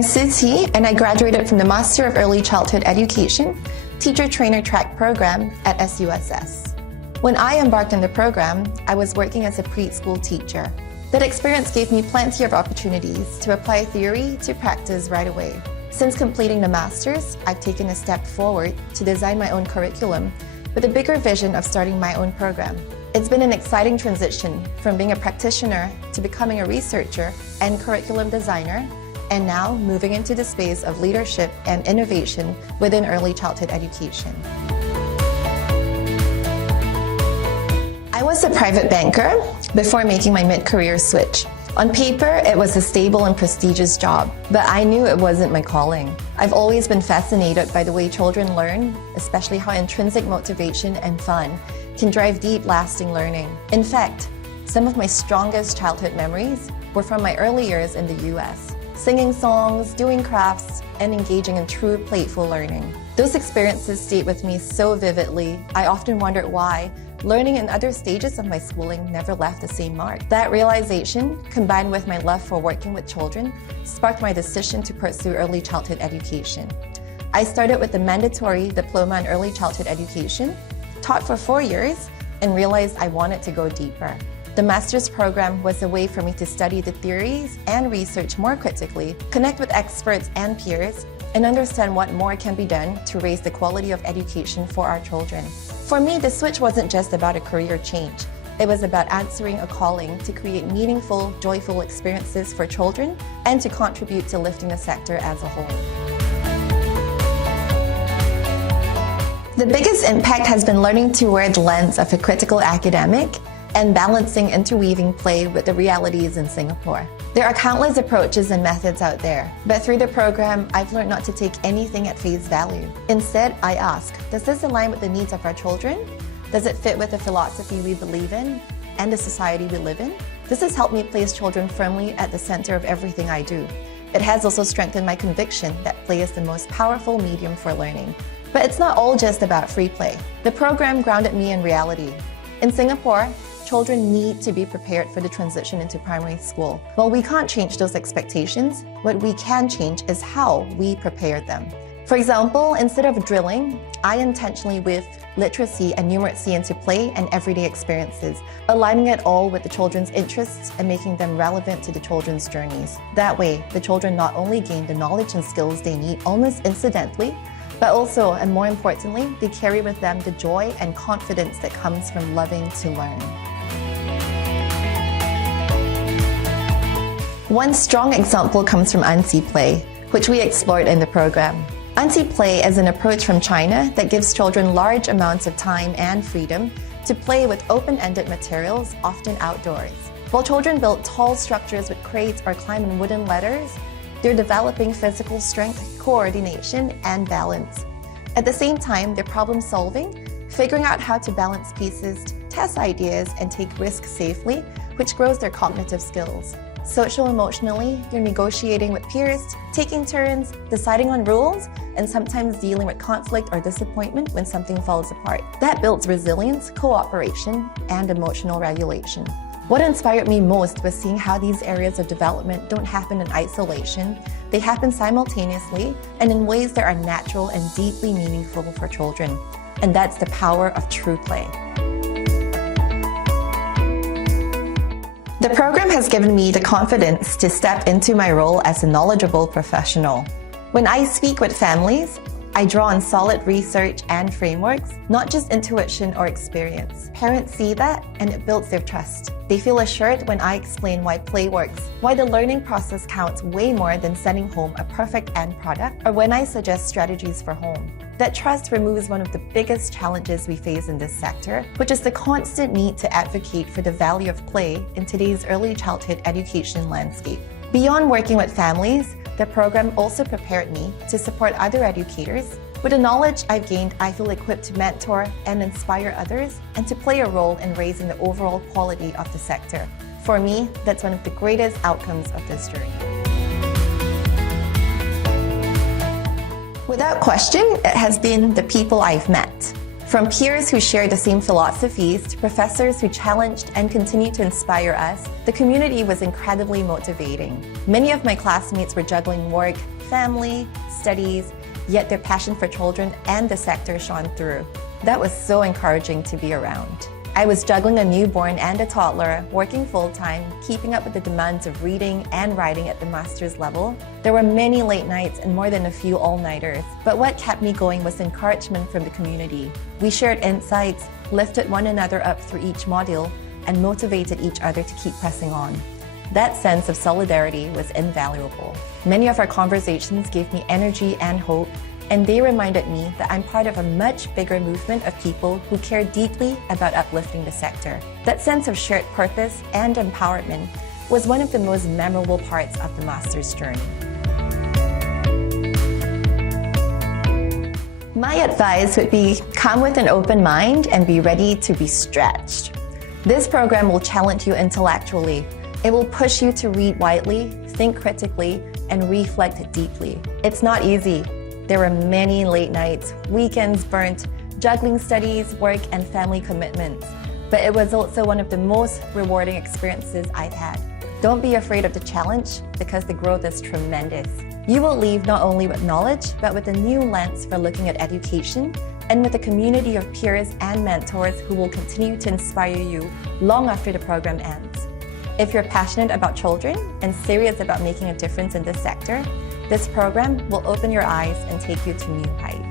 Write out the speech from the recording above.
I'm SUSS and I graduated from the Master of Early Childhood Education Teacher Trainer Track program at SUSS. When I embarked on the program, I was working as a preschool teacher. That experience gave me plenty of opportunities to apply theory to practice right away. Since completing the Masters, I've taken a step forward to design my own curriculum with a bigger vision of starting my own program. It's been an exciting transition from being a practitioner to becoming a researcher and curriculum designer, and now moving into the space of leadership and innovation within early childhood education. I was a private banker before making my mid-career switch. On paper, it was a stable and prestigious job, but I knew it wasn't my calling. I've always been fascinated by the way children learn, especially how intrinsic motivation and fun can drive deep, lasting learning. In fact, some of my strongest childhood memories were from my early years in the US, singing songs, doing crafts, and engaging in true playful learning. Those experiences stayed with me so vividly, I often wondered why learning in other stages of my schooling never left the same mark. That realization, combined with my love for working with children, sparked my decision to pursue early childhood education. I started with the mandatory Diploma in Early Childhood Education, taught for 4 years, and realized I wanted to go deeper. The Master's program was a way for me to study the theories and research more critically, connect with experts and peers, and understand what more can be done to raise the quality of education for our children. For me, the switch wasn't just about a career change. It was about answering a calling to create meaningful, joyful experiences for children and to contribute to lifting the sector as a whole. The biggest impact has been learning to wear the lens of a critical academic and balancing interweaving play with the realities in Singapore. There are countless approaches and methods out there, but through the program, I've learned not to take anything at face value. Instead, I ask, does this align with the needs of our children? Does it fit with the philosophy we believe in and the society we live in? This has helped me place children firmly at the center of everything I do. It has also strengthened my conviction that play is the most powerful medium for learning. But it's not all just about free play. The program grounded me in reality. In Singapore, children need to be prepared for the transition into primary school. While we can't change those expectations, what we can change is how we prepare them. For example, instead of drilling, I intentionally weave literacy and numeracy into play and everyday experiences, aligning it all with the children's interests and making them relevant to the children's journeys. That way, the children not only gain the knowledge and skills they need almost incidentally, but also, and more importantly, they carry with them the joy and confidence that comes from loving to learn. One strong example comes from Ansi Play, which we explored in the program. Ansi Play is an approach from China that gives children large amounts of time and freedom to play with open-ended materials, often outdoors. While children build tall structures with crates or climb on wooden ladders, they're developing physical strength, coordination, and balance. At the same time, they're problem-solving, figuring out how to balance pieces, test ideas, and take risks safely, which grows their cognitive skills. Social-emotionally, you're negotiating with peers, taking turns, deciding on rules, and sometimes dealing with conflict or disappointment when something falls apart. That builds resilience, cooperation, and emotional regulation. What inspired me most was seeing how these areas of development don't happen in isolation. They happen simultaneously and in ways that are natural and deeply meaningful for children. And that's the power of true play. The program has given me the confidence to step into my role as a knowledgeable professional. When I speak with families, I draw on solid research and frameworks, not just intuition or experience. Parents see that and it builds their trust. They feel assured when I explain why play works, why the learning process counts way more than sending home a perfect end product, or when I suggest strategies for home. That trust removes one of the biggest challenges we face in this sector, which is the constant need to advocate for the value of play in today's early childhood education landscape. Beyond working with families, the program also prepared me to support other educators. With the knowledge I've gained, I feel equipped to mentor and inspire others and to play a role in raising the overall quality of the sector. For me, that's one of the greatest outcomes of this journey. Without question, it has been the people I've met. From peers who shared the same philosophies to professors who challenged and continued to inspire us, the community was incredibly motivating. Many of my classmates were juggling work, family, studies, yet their passion for children and the sector shone through. That was so encouraging to be around. I was juggling a newborn and a toddler, working full-time, keeping up with the demands of reading and writing at the master's level. There were many late nights and more than a few all-nighters, but what kept me going was encouragement from the community. We shared insights, lifted one another up through each module, and motivated each other to keep pressing on. That sense of solidarity was invaluable. Many of our conversations gave me energy and hope, and they reminded me that I'm part of a much bigger movement of people who care deeply about uplifting the sector. That sense of shared purpose and empowerment was one of the most memorable parts of the master's journey. My advice would be come with an open mind and be ready to be stretched. This program will challenge you intellectually. It will push you to read widely, think critically, and reflect deeply. It's not easy. There were many late nights, weekends burnt, juggling studies, work, and family commitments. But it was also one of the most rewarding experiences I've had. Don't be afraid of the challenge because the growth is tremendous. You will leave not only with knowledge, but with a new lens for looking at education and with a community of peers and mentors who will continue to inspire you long after the program ends. If you're passionate about children and serious about making a difference in this sector, this program will open your eyes and take you to new heights.